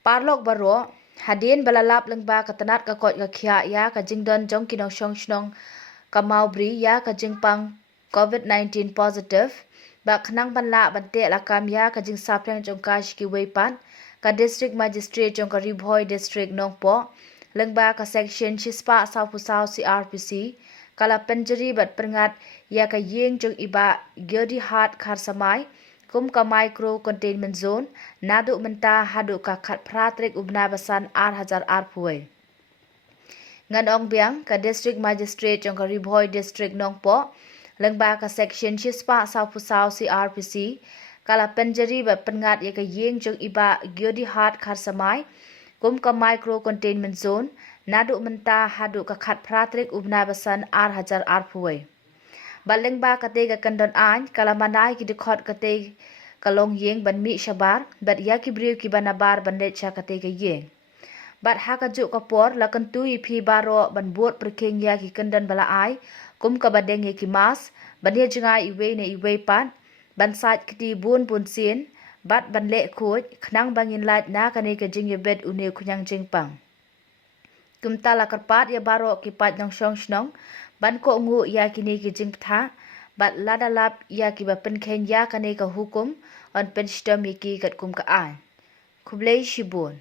Parlok baro hadin balalap lengba katanat kakot kakhya ya kajingdon jong kinong Shnong ka Mawbri ya kajingpang COVID-19 positive ba khnang banla bante lakam ya kajing saprang jong kash ki weipan ka district magistrate jong ka Ribhoi district nongpo lengba ka section chispa sau pusau CRPC kala penjeri bat perngat ya ka yeng jong iba gyodi hat khar samai kum ka micro containment zone nadu menta hadu ka khat pratrik ubna basan ar puai ngan ong biang ka district magistrate jong ka Ribhoi district nongpo lengba ka section chispa sau pusau CRPC kala penjeri bat perngat ya ka yeng jong iba gyodi hat khar samai kum ka micro containment zone nadu menta hadu ka khat pratrik ubna basan ar puai baleng ba kate ka kandon an kala manai ki dikhot kate kalong yeng ban mi shabar bat ya ki briu ki banabar bandet cha kate ka yeng bat ha ka juk ka por la kan tu phi baro ban buat perking ya ki kandan bala ai kum ka badeng ye ki mas ban ye jingai iwe ne iwe pan ban sat kiti bun sin bat ban le khoj khnang bangin lat na kane ka jing ye bet une khunyang jingpang kum tala karpat ya baro ki pat nong Shnong ban ko ngu ya kini ki jing tha bat ladalap ya ki ba pen khen ya kane ka hukum on pen stem ki kat kum ka an kublei shibun